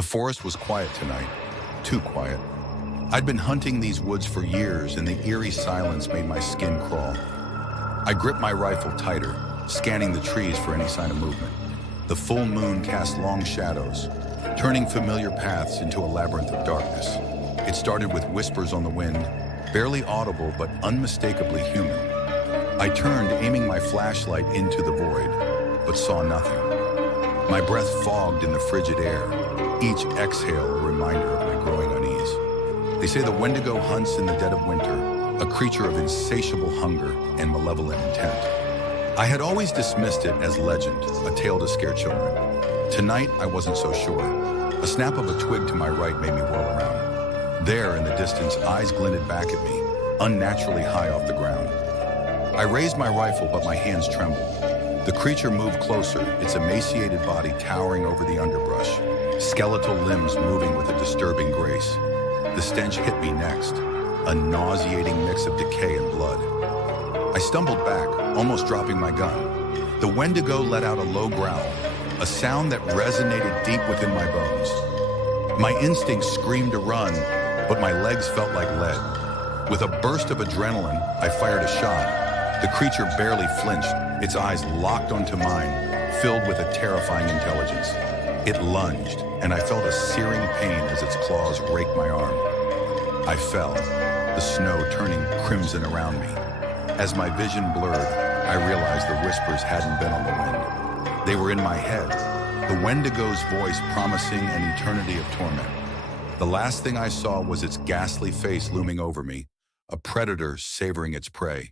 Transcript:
The forest was quiet tonight, too quiet. I'd been hunting these woods for years, and the eerie silence made my skin crawl. I gripped my rifle tighter, scanning the trees for any sign of movement. The full moon cast long shadows, turning familiar paths into a labyrinth of darkness. It started with whispers on the wind, barely audible but unmistakably human. I turned, aiming my flashlight into the void, but saw nothing. My breath fogged in the frigid air, each exhale a reminder of my growing unease. They say the Wendigo hunts in the dead of winter, a creature of insatiable hunger and malevolent intent. I had always dismissed it as legend, a tale to scare children. Tonight, I wasn't so sure. A snap of a twig to my right made me whirl around. There, in the distance, eyes glinted back at me, unnaturally high off the ground. I raised my rifle, but my hands trembled. The creature moved closer, its emaciated body towering over the underbrush, skeletal limbs moving with a disturbing grace. The stench hit me next, a nauseating mix of decay and blood. I stumbled back, almost dropping my gun. The Wendigo let out a low growl, a sound that resonated deep within my bones. My instincts screamed to run, but my legs felt like lead. With a burst of adrenaline, I fired a shot. The creature barely flinched, its eyes locked onto mine, filled with a terrifying intelligence. It lunged, and I felt a searing pain as its claws raked my arm. I fell, the snow turning crimson around me. As my vision blurred, I realized the whispers hadn't been on the wind. They were in my head, the Wendigo's voice promising an eternity of torment. The last thing I saw was its ghastly face looming over me, a predator savoring its prey.